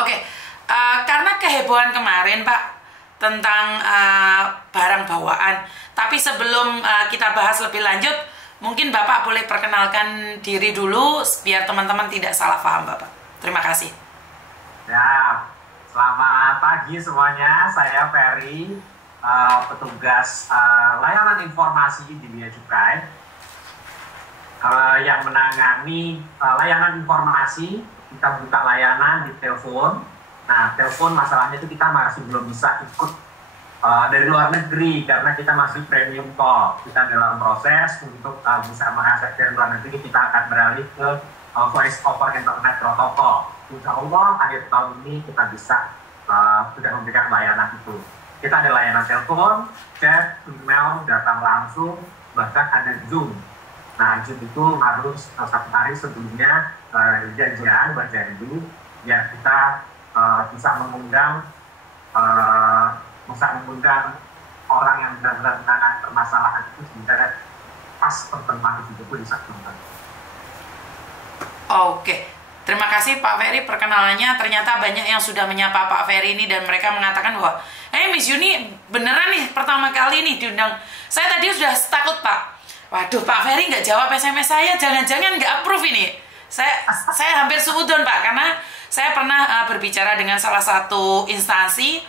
Oke, karena kehebohan kemarin Pak tentang barang bawaan. Tapi sebelum kita bahas lebih lanjut, mungkin Bapak boleh perkenalkan diri dulu biar teman-teman tidak salah paham Bapak. Terima kasih. Ya, selamat pagi semuanya. Saya Ferry, petugas layanan informasi di Bea Cukai yang menangani layanan informasi. Kita buka layanan di telepon. Nah, telepon masalahnya itu kita masih belum bisa ikut dari luar negeri karena kita masih premium call. Kita dalam proses untuk bisa mengakses dari luar negeri, kita akan beralih ke voice over internet protokol. Insya Allah akhir tahun ini kita bisa sudah memberikan layanan itu. Kita ada layanan telepon, chat, email, datang langsung, bahkan ada Zoom. Nah, Zoom itu harus satu hari sebelumnya janjian berjanji ya kita bisa mengundang orang yang benar-benar menangani permasalahan itu sebenarnya pas pertemuan itu pun disatukan. Oke, terima kasih Pak Ferry perkenalannya. Ternyata banyak yang sudah menyapa Pak Ferry ini dan mereka mengatakan bahwa Miss Yuni beneran nih pertama kali nih diundang. Saya tadi sudah takut Pak. Waduh, Pak Ferry nggak jawab SMS saya, jangan-jangan nggak approve ini. Saya hampir suudon Pak, karena saya pernah berbicara dengan salah satu instansi.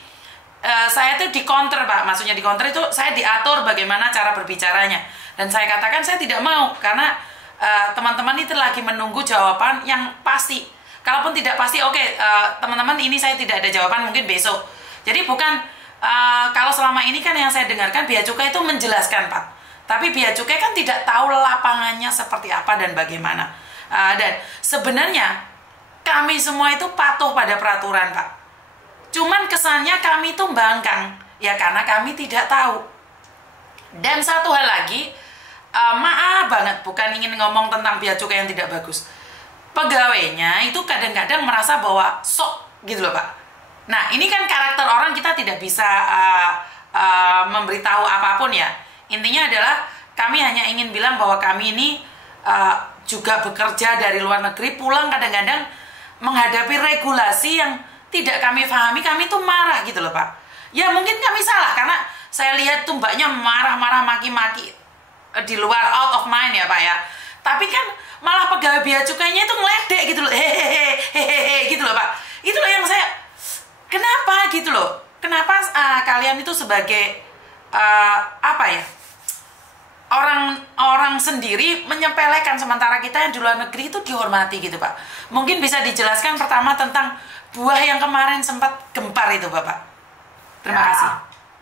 Saya itu di counter Pak, maksudnya di counter itu saya diatur bagaimana cara berbicaranya. Dan saya katakan saya tidak mau, karena teman-teman itu lagi menunggu jawaban yang pasti. Kalaupun tidak pasti, oke, teman-teman ini saya tidak ada jawaban, mungkin besok. Jadi bukan, kalau selama ini kan yang saya dengarkan Bea Cukai itu menjelaskan Pak. Tapi Bea Cukai kan tidak tahu lapangannya seperti apa dan bagaimana. Dan sebenarnya kami semua itu patuh pada peraturan Pak. Cuman kesannya kami itu bangkang. Ya karena kami tidak tahu. Dan satu hal lagi, maaf banget bukan ingin ngomong tentang Bea Cukai yang tidak bagus. Pegawainya itu kadang-kadang merasa bahwa sok gitu loh Pak. Nah ini kan karakter orang, kita tidak bisa memberitahu apapun ya. Intinya adalah kami hanya ingin bilang bahwa kami ini juga bekerja dari luar negeri, pulang kadang-kadang menghadapi regulasi yang tidak kami pahami, kami tuh marah gitu loh Pak. Ya mungkin kami salah, karena saya lihat tuh mbaknya marah-marah maki-maki di luar out of mind ya Pak ya. Tapi kan malah pegawai Bea Cukainya itu ngeledek gitu loh, hehehe gitu loh Pak. Itulah yang saya, kenapa gitu loh, kenapa kalian itu sebagai apa ya, orang sendiri menyepelekan, sementara kita yang di luar negeri itu dihormati gitu Pak. Mungkin bisa dijelaskan pertama tentang buah yang kemarin sempat gempar itu Bapak. Terima kasih.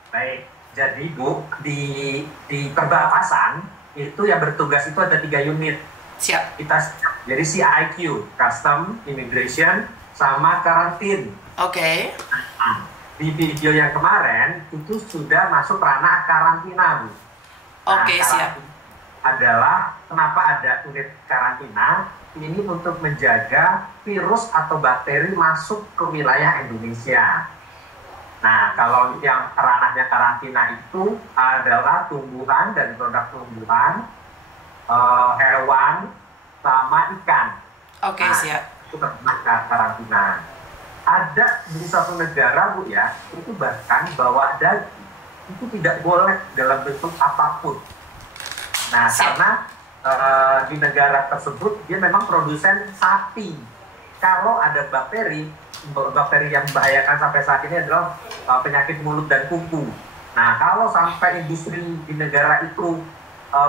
Baik, jadi Bu, di perbatasan itu yang bertugas itu ada 3 unit. Siap. Jadi CIQ, Custom, Immigration, sama Karantin. Oke. Di video yang kemarin itu sudah masuk ranah karantina Bu. Oke, siap. Adalah kenapa ada unit karantina ini untuk menjaga virus atau bakteri masuk ke wilayah Indonesia. Nah, kalau yang ranahnya karantina itu adalah tumbuhan dan produk tumbuhan, hewan, sama ikan. Oke, siap. Itu terkena karantina. Ada di satu negara Bu ya, itu bahkan bawa daging itu tidak boleh dalam bentuk apapun. Nah, karena di negara tersebut dia memang produsen sapi. Kalau ada bakteri yang membahayakan sampai saat ini adalah penyakit mulut dan kuku. Nah, kalau sampai industri di negara itu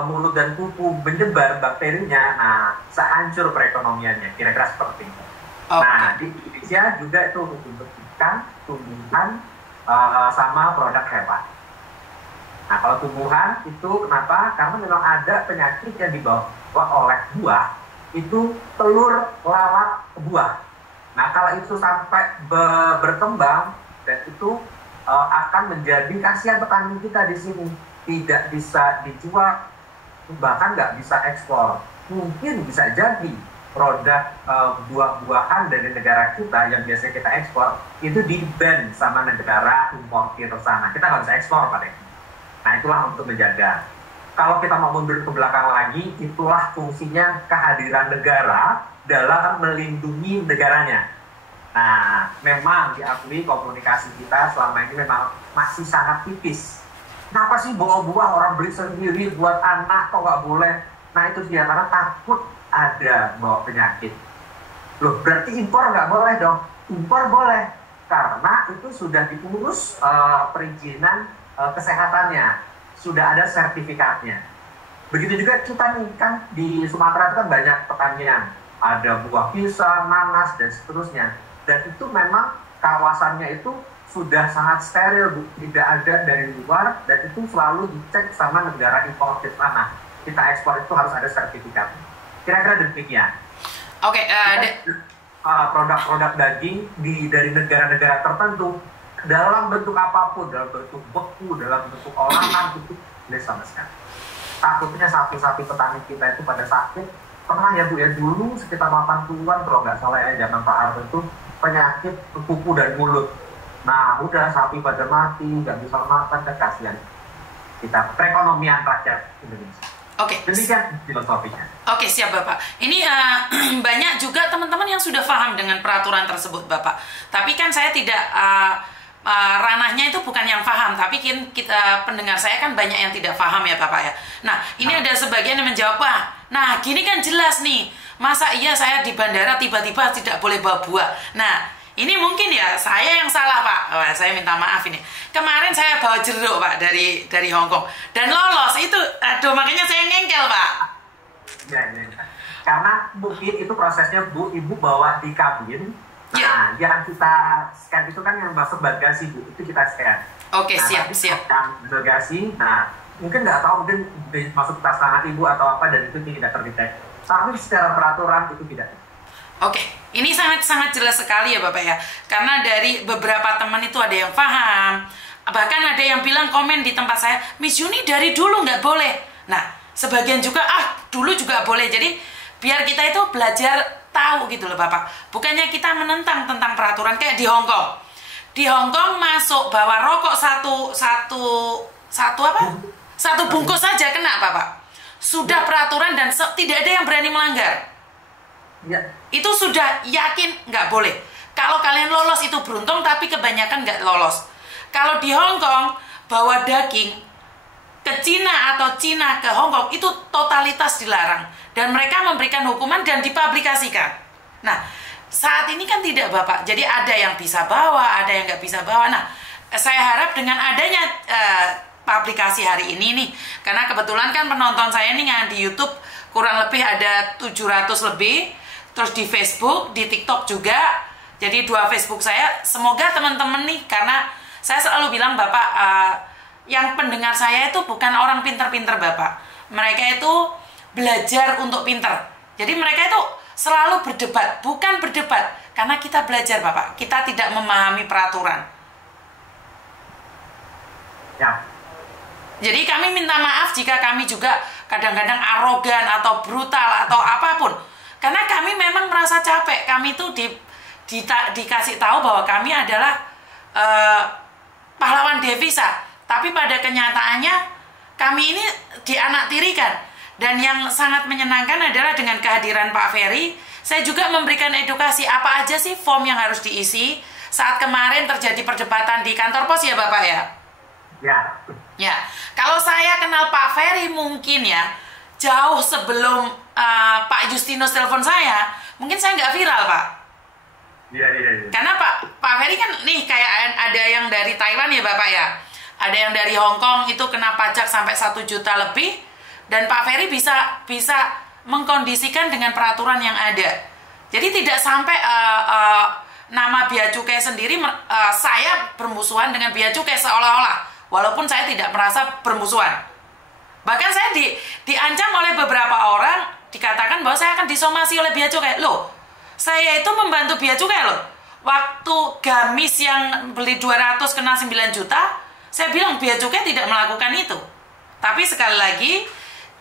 mulut dan kuku menyebar bakterinya, nah sehancur perekonomiannya, kira-kira seperti itu. Okay. Nah, di Indonesia juga itu untuk ikan, tumbuhan, sama produk hewan. Nah, kalau tumbuhan itu kenapa? Karena memang ada penyakit yang dibawa oleh buah, itu telur lalat buah. Nah, kalau itu sampai berkembang, dan itu akan menjadi kasihan petani kita di sini. Tidak bisa dijual, bahkan nggak bisa ekspor. Mungkin bisa jadi produk buah-buahan dari negara kita yang biasa kita ekspor, itu di-ban sama negara importir sana. Kita nggak bisa ekspor pada itu. Nah, itulah untuk menjaga. Kalau kita mau mundur ke belakang lagi, itulah fungsinya kehadiran negara dalam melindungi negaranya. Nah, memang diakui komunikasi kita selama ini memang masih sangat tipis. Kenapa sih bawa buah orang beli sendiri buat anak kok nggak boleh? Nah itu dia karena takut ada bawa penyakit. Loh berarti impor nggak boleh dong? Impor boleh karena itu sudah diurus perizinan kesehatannya, sudah ada sertifikatnya. Begitu juga kita nih kan di Sumatera itu kan banyak pertanian, ada buah pisang, nanas dan seterusnya. Dan itu memang kawasannya itu sudah sangat steril, Bu. Tidak ada dari luar, dan itu selalu dicek sama negara importer mana. Kita ekspor itu harus ada sertifikat. Kira-kira demikian. Oke, Produk-produk daging dari negara-negara tertentu, dalam bentuk apapun, dalam bentuk beku, dalam bentuk olahan, itu boleh sama sekali. Takutnya sapi-sapi petani kita itu pada sakit. Pernah ya Bu ya, dulu sekitar 80-an kalau nggak salah ya, zaman Pak Harto itu penyakit kuku dan mulut. Nah, udah sapi pada mati, nggak bisa makan, kan kasihan kita perekonomian rakyat Indonesia. Oke. Demikian filosofinya. Oke, siap Bapak. Ini banyak juga teman-teman yang sudah paham dengan peraturan tersebut, Bapak. Tapi kan saya tidak ranahnya itu bukan yang paham, tapi kita pendengar saya kan banyak yang tidak paham ya Bapak ya. Nah, ini ada sebagian yang menjawab, Pak, nah gini kan jelas nih, masa iya saya di bandara tiba-tiba tidak boleh bawa buah. Nah, ini mungkin ya saya yang salah Pak. Oh, saya minta maaf ini. Kemarin saya bawa jeruk Pak dari Hong Kong dan lolos itu. Aduh, makanya saya ngengkel Pak. Ya. Karena mungkin itu prosesnya Bu, Ibu bawa di kabin. Nah, yang kita scan itu kan yang masuk bagasi Bu, itu kita scan. Oke, siap. Bagasi, nah mungkin nggak tahu, mungkin masuk tas tangan Ibu atau apa dan itu tidak terdeteksi. Tapi secara peraturan itu tidak. Oke, ini sangat jelas sekali ya Bapak ya. Karena dari beberapa teman itu ada yang paham, bahkan ada yang bilang komen di tempat saya, Miss Yuni dari dulu nggak boleh. Nah, sebagian juga dulu juga boleh. Jadi biar kita itu belajar tahu gitu loh Bapak. Bukannya kita menentang tentang peraturan kayak di Hong Kong. Di Hong Kong masuk bawa rokok satu bungkus saja kena Bapak. Sudah peraturan dan tidak ada yang berani melanggar. Ya. Itu sudah yakin nggak boleh. Kalau kalian lolos itu beruntung, tapi kebanyakan nggak lolos. Kalau di Hong Kong bawa daging ke Cina atau Cina ke Hong Kong itu totalitas dilarang. Dan mereka memberikan hukuman dan dipublikasikan. Nah, saat ini kan tidak Bapak. Jadi ada yang bisa bawa, ada yang nggak bisa bawa. Nah, saya harap dengan adanya publikasi hari ini nih, karena kebetulan kan penonton saya nih yang di YouTube kurang lebih ada 700 lebih, terus di Facebook, di TikTok juga. Jadi 2 Facebook saya. Semoga teman-teman nih, karena saya selalu bilang Bapak, yang pendengar saya itu bukan orang pinter-pinter Bapak. Mereka itu belajar untuk pinter. Jadi mereka itu selalu berdebat, bukan berdebat karena kita belajar Bapak. Kita tidak memahami peraturan. Ya. Jadi kami minta maaf jika kami juga kadang-kadang arogan atau brutal atau apapun. Karena kami memang merasa capek. Kami itu dikasih tahu bahwa kami adalah pahlawan devisa. Tapi pada kenyataannya kami ini dianaktirikan. Dan yang sangat menyenangkan adalah dengan kehadiran Pak Ferry, saya juga memberikan edukasi apa aja sih form yang harus diisi. Saat kemarin terjadi perdebatan di kantor pos ya Bapak ya? Ya, kalau saya kenal Pak Ferry mungkin ya, jauh sebelum Pak Justinus telepon saya, mungkin saya nggak viral Pak. Iya. Karena Pak Ferry kan nih kayak ada yang dari Taiwan ya Bapak ya. Ada yang dari Hong Kong itu kena pajak sampai 1 juta lebih. Dan Pak Ferry bisa mengkondisikan dengan peraturan yang ada. Jadi tidak sampai nama Bea Cukai sendiri saya bermusuhan dengan Bea Cukai seolah-olah. Walaupun saya tidak merasa bermusuhan. Bahkan saya diancam oleh beberapa orang, dikatakan bahwa saya akan disomasi oleh Bea Cukai. Loh, saya itu membantu Bea Cukai loh. Waktu gamis yang beli 200 kena 9 juta, saya bilang Bea Cukai tidak melakukan itu. Tapi sekali lagi,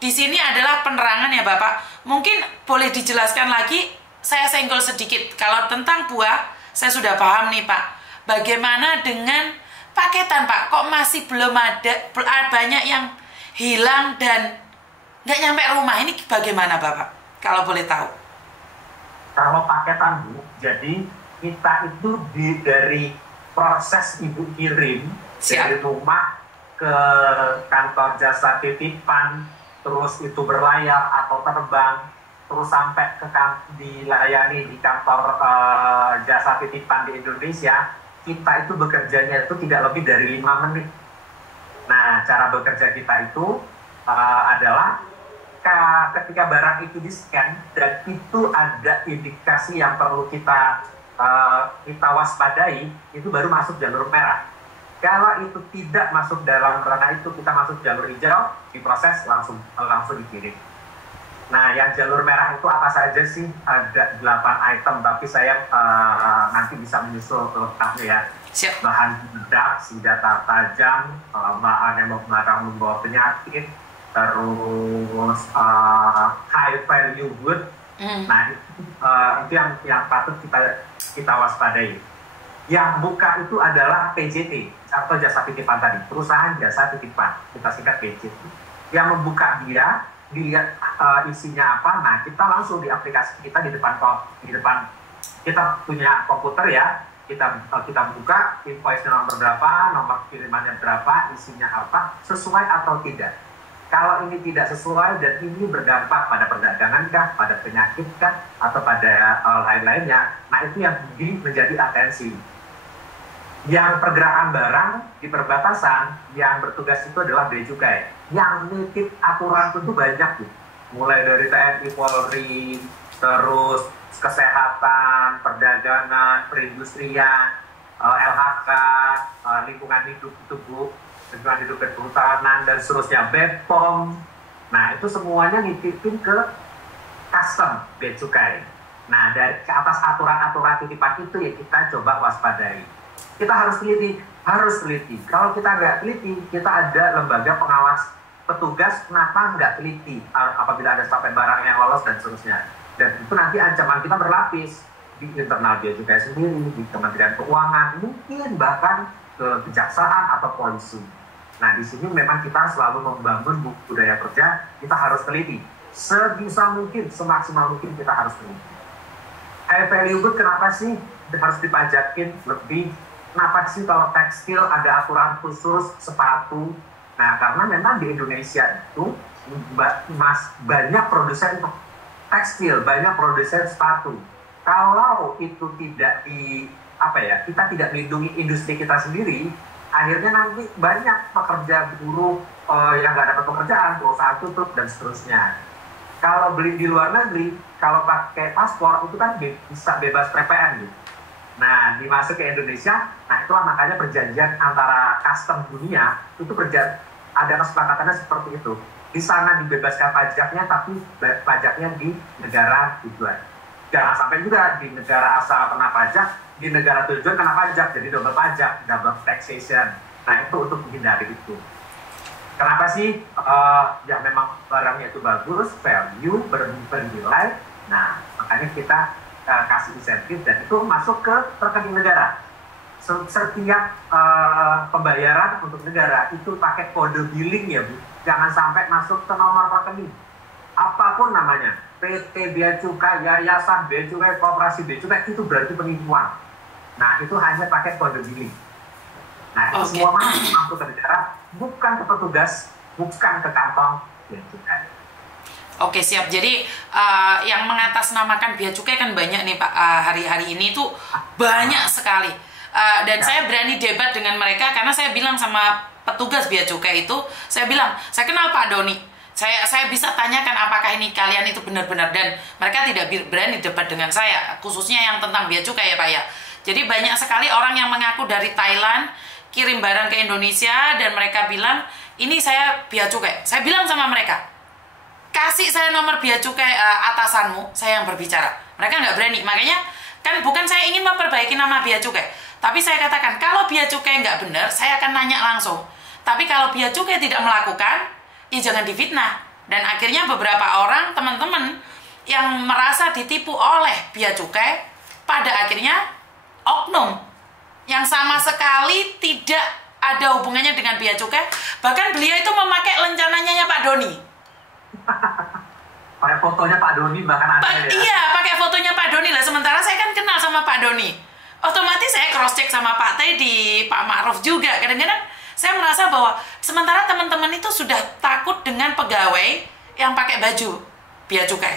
di sini adalah penerangan ya Bapak. Mungkin boleh dijelaskan lagi, saya senggol sedikit. Kalau tentang buah, saya sudah paham nih Pak. Bagaimana dengan paketan Pak? Kok masih belum ada, banyak yang hilang dan nggak nyampe rumah. Ini bagaimana Bapak? Kalau boleh tahu. Kalau paketan Bu, jadi kita itu dari proses ibu kirim dari rumah ke kantor jasa titipan, terus itu berlayar atau terbang, terus sampai dilayani di kantor jasa titipan di Indonesia, kita itu bekerjanya itu tidak lebih dari 5 menit. Nah, cara bekerja kita itu adalah ketika barang itu di-scan dan itu ada indikasi yang perlu kita waspadai, itu baru masuk jalur merah. Kalau itu tidak masuk dalam ranah itu, kita masuk jalur hijau, diproses langsung dikirim. Nah, yang jalur merah itu apa saja sih? Ada 8 item, tapi saya nanti bisa menyusul lengkapnya ya. Siap. Bahan peledak, senjata tajam, bahan yang membawa penyakit, terus high value good. Nah, itu yang patut kita waspadai. Yang buka itu adalah PJT atau jasa titipan tadi, perusahaan jasa titipan, kita singkat PJT. Yang membuka dia, dilihat isinya apa. Nah, kita langsung di aplikasi kita di depan kita punya komputer ya, kita buka invoice nomor berapa, nomor kirimannya berapa, isinya apa, sesuai atau tidak. Kalau ini tidak sesuai dan ini berdampak pada perdagangan kah, pada penyakit kah, atau pada lain-lainnya, nah itu yang menjadi atensi. Yang pergerakan barang di perbatasan, yang bertugas itu adalah bea cukai. Yang nitip aturan itu banyak tuh, mulai dari TNI, Polri, terus kesehatan, perdagangan, perindustrian, LHK, lingkungan hidup itu Bu, lingkungan hidup dan kehutanan, dan seterusnya, BPOM. Nah, itu semuanya nitipin ke custom bea cukai. Nah, dari ke atas aturan-aturan titipan itu ya kita coba waspadai. Kita harus teliti. Kalau kita nggak teliti, kita ada lembaga pengawas petugas, kenapa nggak teliti apabila ada sampai barang yang lolos dan seterusnya. Dan itu nanti ancaman kita berlapis di internal bea cukai sendiri, di Kementerian Keuangan, mungkin bahkan ke kejaksaan atau polisi. Nah, di sini memang kita selalu membangun budaya kerja, kita harus teliti. Sebisa mungkin, semaksimal mungkin kita harus teliti. High value good kenapa sih harus dipajakin lebih? Kenapa sih kalau tekstil ada aturan khusus, sepatu? Nah, karena memang di Indonesia itu banyak produsen tekstil, banyak produsen sepatu. Kalau itu tidak kita tidak melindungi industri kita sendiri, akhirnya nanti banyak pekerja buruh yang nggak dapat pekerjaan, perusahaan tutup dan seterusnya. Kalau beli di luar negeri, kalau pakai paspor itu kan bisa bebas PPN gitu. Nah, dimasuk ke Indonesia, nah itulah makanya perjanjian antara custom dunia itu ada kesepakatannya seperti itu. Di sana dibebaskan pajaknya, tapi pajaknya di negara tujuan. Jangan sampai juga di negara asal kena pajak, di negara tujuan kena pajak, jadi double pajak, double taxation. Nah, itu untuk menghindari itu. Kenapa sih? Ya memang barangnya itu bagus, value, bernilai. Nah, makanya kita kasih insentif dan itu masuk ke rekening negara. Setiap pembayaran untuk negara itu pakai kode billing ya Bu. Jangan sampai masuk ke nomor rekening. Apapun namanya, PT Bea Cukai, Yayasan Bea Cukai, Koperasi Bea Cukai, itu berarti penipuan. Nah, itu hanya pakai kode billing. Nah, itu semua masuk ke negara, bukan ke petugas, bukan ke kantong Bea Cukai. Oke, siap. Jadi yang mengatasnamakan bea cukai kan banyak nih Pak, hari-hari ini tuh banyak sekali. Dan saya berani debat dengan mereka karena saya bilang sama petugas bea cukai itu, saya bilang, saya kenal Pak Doni. Saya bisa tanyakan apakah ini kalian itu benar-benar, dan mereka tidak berani debat dengan saya, khususnya yang tentang bea cukai ya Pak ya. Jadi banyak sekali orang yang mengaku dari Thailand kirim barang ke Indonesia dan mereka bilang, ini saya bea cukai. Saya bilang sama mereka, kasih saya nomor bea cukai atasanmu, saya yang berbicara. Mereka nggak berani, makanya kan bukan saya ingin memperbaiki nama bea cukai, tapi saya katakan kalau bea cukai nggak benar, saya akan nanya langsung. Tapi kalau bea cukai tidak melakukan, ya jangan difitnah. Dan akhirnya beberapa orang, teman-teman yang merasa ditipu oleh bea cukai, pada akhirnya oknum yang sama sekali tidak ada hubungannya dengan bea cukai. Bahkan beliau itu memakai lencananya Pak Doni. Pakai fotonya Pak Doni bahkan ada ya? Iya, pakai fotonya Pak Doni lah. Sementara saya kan kenal sama Pak Doni. otomatis saya cross check sama Pak Teddy, Pak Ma'ruf juga. Kadang-kadang saya merasa bahwa sementara teman-teman itu sudah takut dengan pegawai yang pakai baju bea cukai.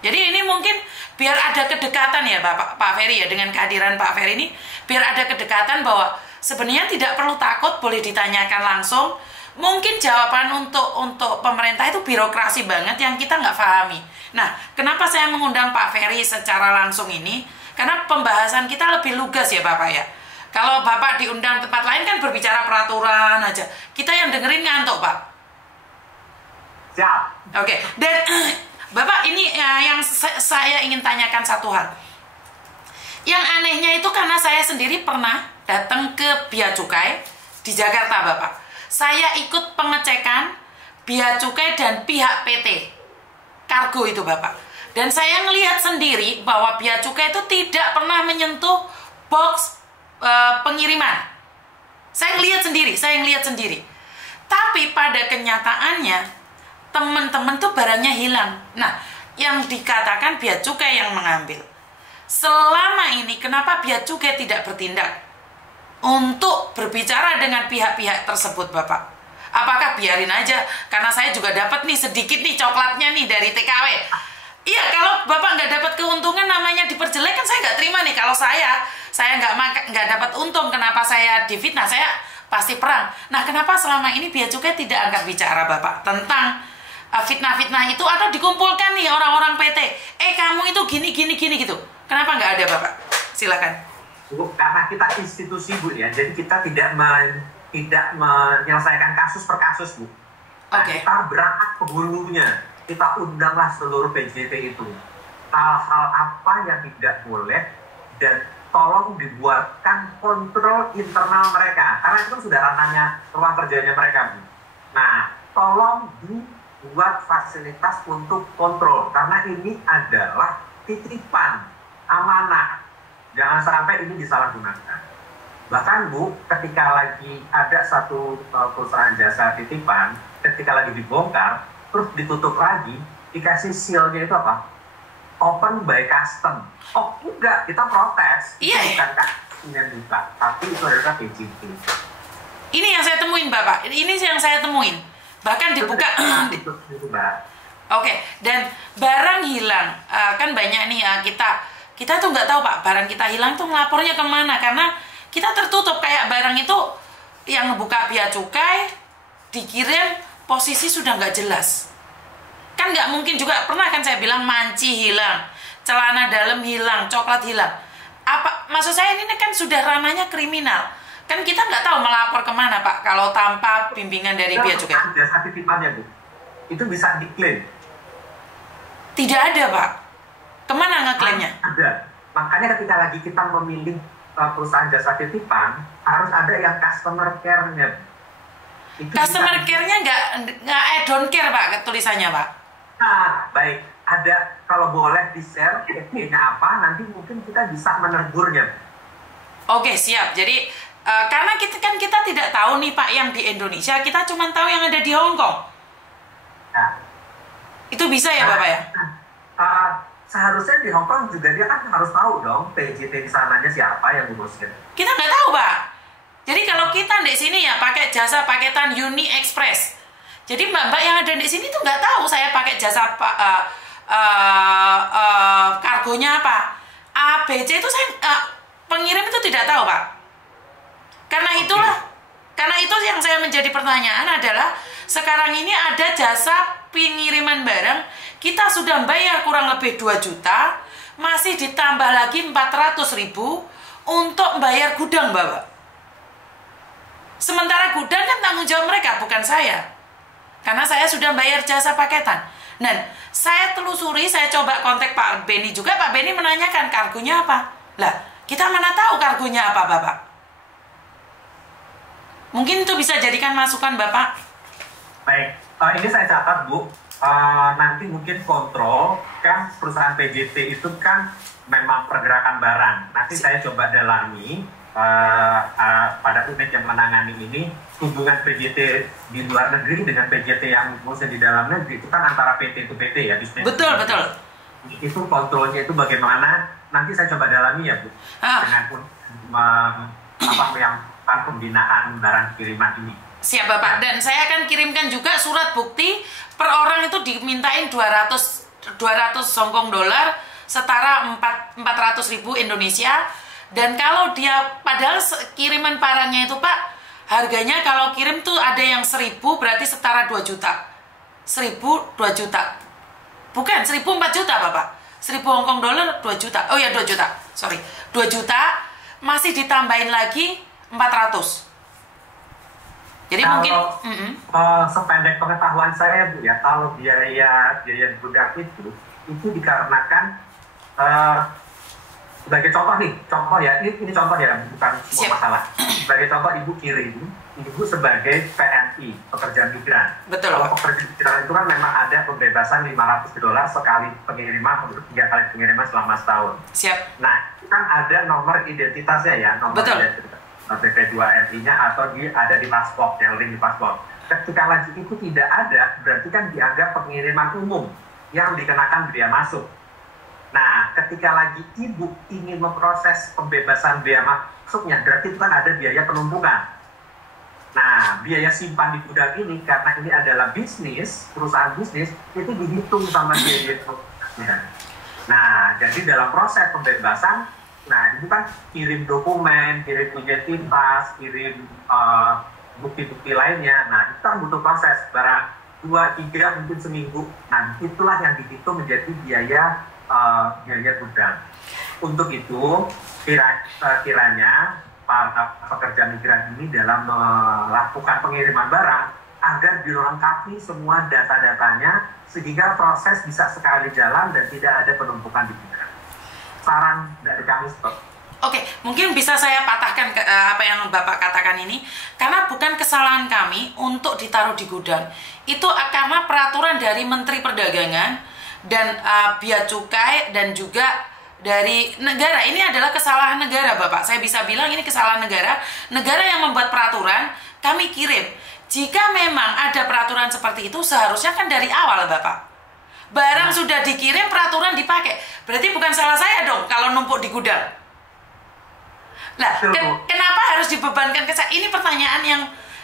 Jadi ini mungkin biar ada kedekatan ya Pak Ferry ya, dengan kehadiran Pak Ferry ini biar ada kedekatan bahwa sebenarnya tidak perlu takut, boleh ditanyakan langsung. Mungkin jawaban untuk pemerintah itu birokrasi banget yang kita nggak pahami. Nah, kenapa saya mengundang Pak Ferry secara langsung ini? Karena pembahasan kita lebih lugas ya Bapak ya. Kalau Bapak diundang tempat lain kan berbicara peraturan aja. Kita yang dengerin ngantuk, Pak. Siap. Oke. Dan Bapak ini yang saya ingin tanyakan satu hal. Yang anehnya itu karena saya sendiri pernah datang ke Bea Cukai di Jakarta, Bapak. Saya ikut pengecekan Bea Cukai dan pihak PT Kargo itu, Bapak. Dan saya ngelihat sendiri bahwa Bea Cukai itu tidak pernah menyentuh box pengiriman. Saya ngelihat sendiri. Tapi pada kenyataannya teman-teman tuh barangnya hilang. Nah, yang dikatakan Bea Cukai yang mengambil. Selama ini kenapa Bea Cukai tidak bertindak untuk berbicara dengan pihak-pihak tersebut, Bapak? Apakah biarin aja? Karena saya juga dapat nih sedikit nih coklatnya nih dari TKW. Iya, kalau Bapak nggak dapat keuntungan namanya diperjelek kan saya nggak terima nih. Kalau saya nggak dapat untung, kenapa saya difitnah? Saya pasti perang. Nah, kenapa selama ini Bea Cukai tidak angkat bicara Bapak tentang fitnah-fitnah itu, atau dikumpulkan nih orang-orang PT? Kamu itu gini gitu. Kenapa nggak ada Bapak? Silakan. Bu, karena kita institusi Bu ya, jadi kita tidak menyelesaikan kasus per kasus Bu. Nah, Oke. kita berangkat ke hulunya. Kita undanglah seluruh PJT itu. Hal-hal apa yang tidak boleh, dan tolong dibuatkan kontrol internal mereka. Karena itu sudah ranahnya ruang kerjanya mereka, Bu. Nah, tolong dibuat fasilitas untuk kontrol. Karena ini adalah titipan, amanah. Jangan sampai ini disalahgunakan. Bahkan, Bu, ketika lagi ada satu perusahaan jasa titipan, ketika lagi dibongkar, terus ditutup lagi, dikasih seal-nya itu apa? Open by custom. Oh, enggak, kita protes. Iya. Bukan kan yang buka, tapi itu adalah PJT. Ini yang saya temuin, Bapak. Ini yang saya temuin. Bahkan dibuka. Itu, Mbak. Oke, dan barang hilang. Kan banyak nih kita tuh nggak tahu, Pak. Barang kita hilang tuh ngelapornya kemana? Karena kita tertutup. Kayak barang itu yang ngebuka Bea Cukai, dikirim, posisi sudah nggak jelas. Kan nggak mungkin juga, pernah kan saya bilang manci hilang, celana dalam hilang, coklat hilang. Maksud saya ini kan sudah ranahnya kriminal. Kan kita nggak tahu melapor kemana, Pak, kalau tanpa bimbingan dari Bea Cukai. Jasa titipannya, Bu. Itu bisa diklaim. Tidak ada, Pak. Kemana ngeklaimnya? Ada. Makanya ketika lagi kita memilih perusahaan jasa titipan, harus ada yang customer care-nya. Customer care-nya nggak don't care, Pak, tulisannya, Pak. Nah, baik. Ada, kalau boleh di-share PP-nya apa, nanti mungkin kita bisa menegurnya. Oke, siap. Jadi, karena kita tidak tahu nih, Pak, yang di Indonesia, kita cuma tahu yang ada di Hong Kong. Nah, Itu bisa ya, Bapak ya? Seharusnya di Hong Kong juga dia kan harus tahu dong PJT di sananya siapa yang ngurusin. Kita nggak tahu, Pak. Jadi kalau kita di sini ya pakai jasa paketan Uni Express. Jadi mbak-mbak yang ada di sini tuh nggak tahu saya pakai jasa kargonya apa. ABC itu saya pengirim itu tidak tahu, Pak. Karena itu yang saya menjadi pertanyaan adalah sekarang ini ada jasa pengiriman barang, kita sudah bayar kurang lebih 2 juta, masih ditambah lagi 400.000 untuk bayar gudang, Bapak. Sementara gudang kan tanggung jawab mereka, bukan saya. Karena saya sudah bayar jasa paketan. Dan saya telusuri, saya coba kontak Pak Beni juga. Pak Beni menanyakan kargonya apa. Lah, kita mana tahu kargonya apa, Bapak? Mungkin itu bisa jadikan masukan, Bapak. Baik, ini saya catat, Bu. Nanti mungkin kontrol, kan perusahaan PJT itu kan memang pergerakan barang. Nanti saya coba dalami pada unit yang menangani ini, hubungan PJT di luar negeri dengan PJT yang ngurusnya di dalam negeri itu kan antara PT itu PT ya, bisnis. Betul. Itu kontrolnya itu bagaimana? Nanti saya coba dalami ya Bu, dengan yang pembinaan barang kiriman ini. Siap Bapak, dan saya akan kirimkan juga surat bukti per orang itu dimintain 200 Hongkong dolar, setara 400.000 Indonesia. Dan kalau dia, padahal kiriman barangnya itu Pak, harganya kalau kirim tuh ada yang 1.000 berarti setara 2 juta. 1.000 2 juta. Bukan, 1.000 4 juta Bapak. 1.000 Hongkong dolar 2 juta. Oh ya 2 juta, sorry, 2 juta masih ditambahin lagi 400. Jadi kalau, mungkin sependek pengetahuan saya Bu ya, kalau biaya gudang itu dikarenakan sebagai contoh ya, ini contoh ya, bukan semua masalah. Sebagai contoh ibu sebagai PMI, pekerja migran. Betul. Kalau pekerja migran itu kan memang ada pembebasan 500 dolar sekali pengiriman untuk 3 kali pengiriman selama setahun. Siap. Nah, itu kan ada nomor identitasnya ya, nomor identitas BP2MI-nya atau ada di paspor, yang link di paspor. Ketika lagi itu tidak ada, berarti kan dianggap pengiriman umum yang dikenakan bea masuk. Nah, ketika lagi ibu ingin memproses pembebasan bea masuknya, berarti itu kan ada biaya penumpukan. Nah, biaya simpan di gudang ini, karena ini adalah bisnis, perusahaan bisnis, itu dihitung sama biaya penumpukannya. Nah, jadi dalam proses pembebasan, nah itu kan kirim dokumen, kirim identitas, kirim bukti-bukti lainnya. Nah, itu kan butuh proses, barang 2, 3, mungkin seminggu. Nah, itulah yang dihitung menjadi biaya gudang. Untuk itu, kiranya para pekerja migran ini dalam melakukan pengiriman barang agar dilengkapi semua data-datanya sehingga proses bisa sekali jalan dan tidak ada penumpukan di gudang. Saran dari kami seperti. Oke, mungkin bisa saya patahkan apa yang Bapak katakan ini, karena bukan kesalahan kami untuk ditaruh di gudang. Itu karena peraturan dari Menteri Perdagangan dan Bea Cukai dan juga dari negara. Ini adalah kesalahan negara Bapak. Saya bisa bilang ini kesalahan negara. Negara yang membuat peraturan, kami kirim. Jika memang ada peraturan seperti itu, seharusnya kan dari awal Bapak. Barang sudah dikirim, peraturan dipakai. Berarti bukan salah saya dong kalau numpuk di gudang. Nah, kenapa harus dibebankan ke saya? Ini pertanyaan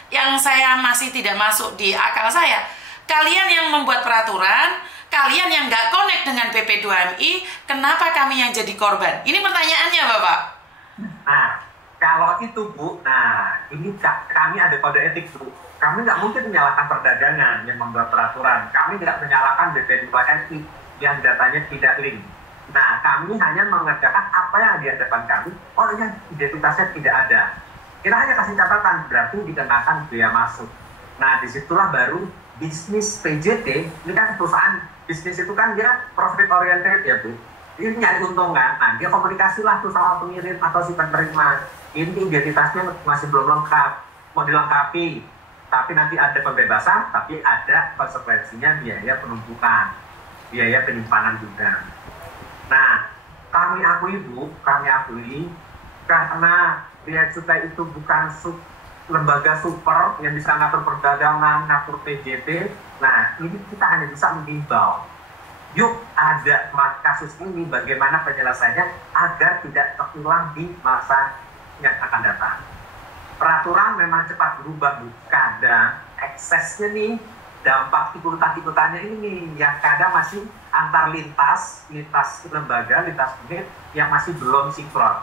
yang saya masih tidak masuk di akal saya. Kalian yang membuat peraturan, kalian yang nggak connect dengan BP2MI, kenapa kami yang jadi korban? Ini pertanyaannya, Bapak. Nah, kalau itu, Bu, nah ini kami ada kode etik, Bu. Kami nggak mungkin menyalahkan perdagangan yang membuat peraturan. Kami tidak menyalahkan BP2MI yang datanya tidak link. Nah, kami hanya mengerjakan apa yang di hadapan kami. Oh, yang identitasnya tidak ada. Kita hanya kasih catatan, berarti dikenakan bea masuk. Nah, disitulah baru bisnis PJT, ini kan perusahaan bisnis itu kan dia profit oriented ya Bu. Ini nyari keuntungan. Nah, dia komunikasilah tuh sama pengirim atau si penerima. Ini identitasnya masih belum lengkap, mau dilengkapi. Tapi nanti ada pembebasan, tapi ada konsekuensinya biaya penumpukan, biaya penyimpanan juga. Nah, kami akui Bu, karena Bea Cukai itu bukan lembaga super yang bisa ngatur perdagangan, ngatur PJT. Nah, ini kita hanya bisa mengimbau. Yuk, ada kasus ini bagaimana penyelesaiannya agar tidak terulang di masa yang akan datang. Peraturan memang cepat berubah, Bu. Kadang eksesnya nih, dampak ikutan-ikutannya ini yang kadang masih antar lintas lembaga, lintas unit yang masih belum sinkron.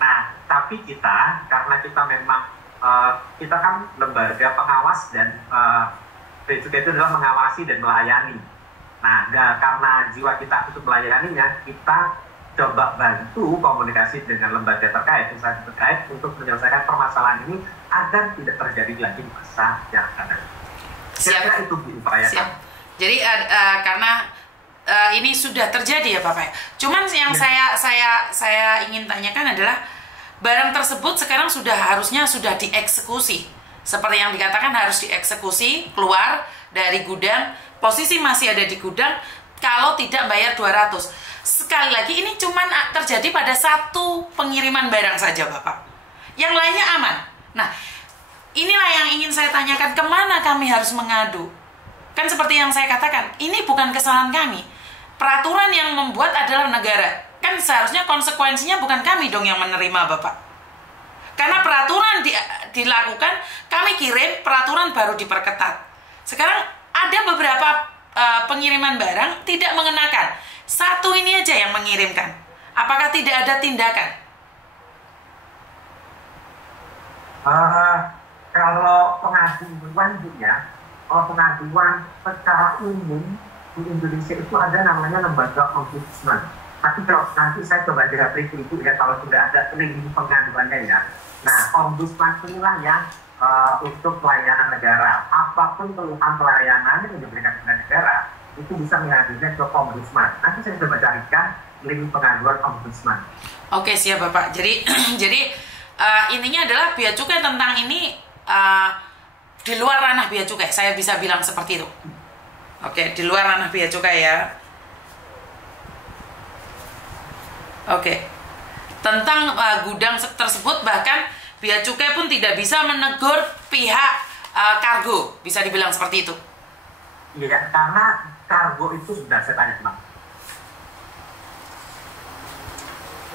Nah, tapi kita, karena kita memang kita kan lembaga pengawas dan Bea Cukai itu adalah mengawasi dan melayani. Nah, karena jiwa kita untuk melayaninya, kita coba bantu komunikasi dengan lembaga terkait, instansi terkait untuk menyelesaikan permasalahan ini agar tidak terjadi lagi di masa yang akan datang. Kira-kira itu diupayakan. Siap. Jadi karena ini sudah terjadi ya Bapak. Cuman yang saya ingin tanyakan adalah barang tersebut sekarang harusnya sudah dieksekusi. Seperti yang dikatakan harus dieksekusi, keluar dari gudang, posisi masih ada di gudang, kalau tidak bayar 200. Sekali lagi ini cuman terjadi pada satu pengiriman barang saja Bapak. Yang lainnya aman. Nah, inilah yang ingin saya tanyakan, kemana kami harus mengadu? Kan seperti yang saya katakan, ini bukan kesalahan kami. peraturan yang membuat adalah negara. Kan seharusnya konsekuensinya bukan kami dong yang menerima, Bapak. Karena peraturan dilakukan, kami kirim, peraturan baru diperketat. Sekarang ada beberapa pengiriman barang tidak mengenakan. Satu ini aja yang mengirimkan. Apakah tidak ada tindakan? Kalau pengaduan ya, kalau pengaduan secara umum di Indonesia itu ada namanya lembaga ombudsman. Tapi kalau nanti saya coba direplik itu ya, kalau sudah ada link pengaduannya ya. Nah, ombudsman inilah yang untuk pelayanan negara. Apapun keluhan pelayanan yang diberikan kepada negara, itu bisa mengadukan ke ombudsman. Nanti saya coba carikan link pengaduan ombudsman. Oke, siap Bapak. Jadi intinya adalah bea cukai tentang ini di luar ranah bea cukai. Saya bisa bilang seperti itu. Oke, di luar ranah bea cukai ya. Oke, tentang gudang tersebut bahkan bea cukai pun tidak bisa menegur pihak kargo, bisa dibilang seperti itu. Iya, karena kargo itu sudah saya tanya, Bang.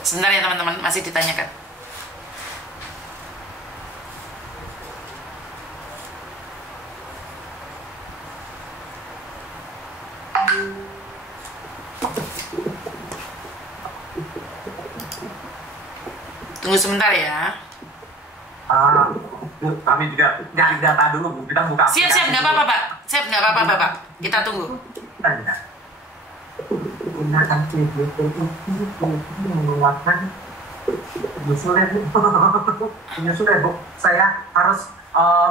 Sebentar ya teman-teman, masih ditanyakan. Tunggu sebentar ya. Kami juga nyari data dulu, Bu. Kita buka. Siap, nggak apa-apa, Pak. Siap, nggak apa-apa, Bapak. Kita tunggu. Gunakan CBP itu mengeluarkan menyusul ya, Bu. Saya harus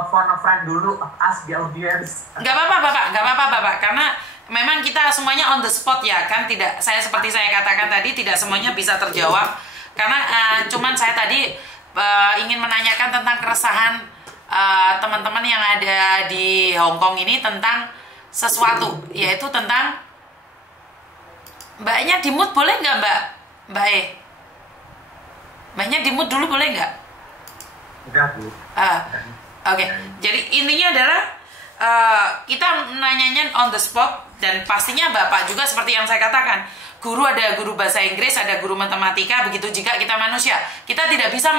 phone a friend dulu, ask the audience. Nggak apa-apa, Bapak. Karena memang kita semuanya on the spot ya, kan tidak. Saya seperti saya katakan tadi, tidak semuanya bisa terjawab. Karena cuman saya tadi ingin menanyakan tentang keresahan teman-teman yang ada di Hong Kong ini tentang sesuatu, yaitu tentang Mbaknya di mood boleh nggak Mbak E? Mbaknya di mood dulu boleh nggak? Udah, Bu. Oke. Jadi intinya adalah kita nanyanya on the spot, dan pastinya Bapak juga seperti yang saya katakan, guru ada guru bahasa Inggris, ada guru matematika, begitu juga kita manusia. Kita tidak bisa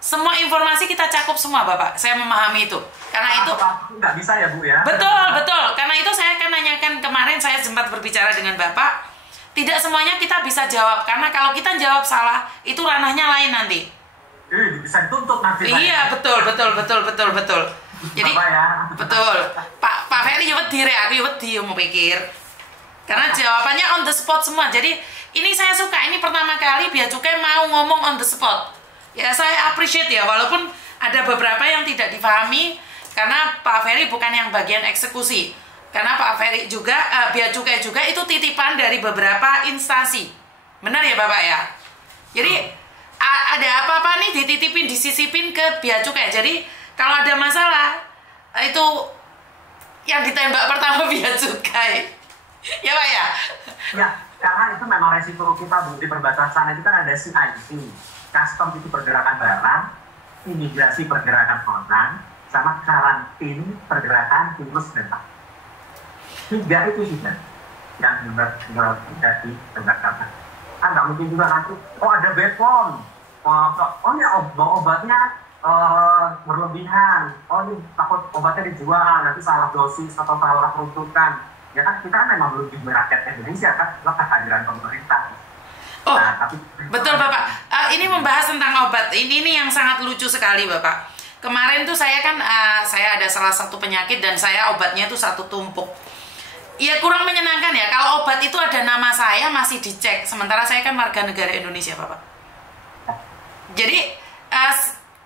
semua informasi kita cakup semua, Bapak. Saya memahami itu. Karena itu nggak bisa ya, Bu ya. Betul. Karena itu saya akan nanyakan, kemarin saya sempat berbicara dengan Bapak. Tidak semuanya kita bisa jawab, karena kalau kita jawab salah, itu ranahnya lain nanti. Bisa dituntut nanti. Iya, betul. Jadi ya? betul. Pak Ferry wedi aku wedi mau pikir. Karena jawabannya on the spot semua. Jadi ini saya suka, ini pertama kali bea cukai mau ngomong on the spot. Ya saya appreciate ya, walaupun ada beberapa yang tidak dipahami karena Pak Ferry bukan yang bagian eksekusi. Karena Pak Ferry juga bea cukai juga itu titipan dari beberapa instansi. Benar ya Bapak ya? Jadi ada apa-apa nih dititipin, disisipin ke bea cukai. Jadi kalau ada masalah itu yang ditembak pertama bea cukai. Ya Pak ya? Ya, karena itu memang resiko kita, Bu. Di perbatasan itu kan ada CIC, custom itu pergerakan barang, imigrasi pergerakan orang, sama karantin pergerakan virus dan tak. 3 itu sudah yang terjadi pergerakan. Kan nggak mungkin juga nanti, ada BPOM, ini obatnya berlebihan, ini takut obatnya dijual, nanti salah dosis atau salah peruntukan. Ya kan kita memang belum di rakyat Indonesia kan, kehadiran pemerintah. Tapi betul Bapak. Ini membahas tentang obat. Ini yang sangat lucu sekali Bapak. Kemarin tuh saya kan saya ada salah satu penyakit dan saya obatnya itu satu tumpuk. Ya kurang menyenangkan ya. Kalau obat itu ada nama saya masih dicek, sementara saya kan warga negara Indonesia Bapak. Jadi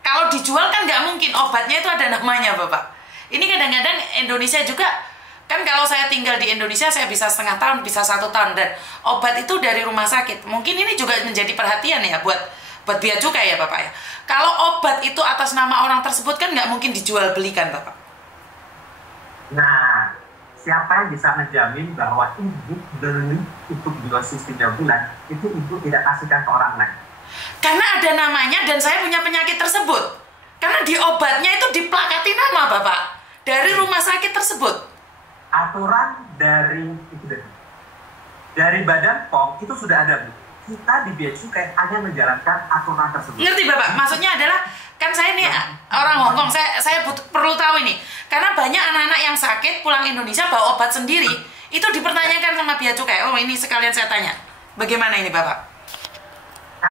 kalau dijual kan nggak mungkin, obatnya itu ada namanya Bapak. Ini kadang-kadang Indonesia juga. Kan kalau saya tinggal di Indonesia, saya bisa setengah tahun, bisa 1 tahun. Dan obat itu dari rumah sakit. Mungkin ini juga menjadi perhatian ya buat bea cukai ya Bapak ya. Kalau obat itu atas nama orang tersebut kan nggak mungkin dijual belikan Bapak. Nah, siapa yang bisa menjamin bahwa ibu beli untuk dosis 3 bulan, itu ibu tidak kasihkan ke orang lain? Karena ada namanya dan saya punya penyakit tersebut. Karena di obatnya itu diplakati nama Bapak. Dari rumah sakit tersebut. aturan dari Badan POM itu sudah ada, Bu. Kita di Bea Cukai hanya menjalankan aturan tersebut. Ngerti Bapak? Maksudnya adalah kan saya ini orang Hongkong, saya perlu tahu ini. Karena banyak anak-anak yang sakit pulang Indonesia bawa obat sendiri, itu dipertanyakan sama Bea Cukai. Oh, ini sekalian saya tanya. Bagaimana ini Bapak?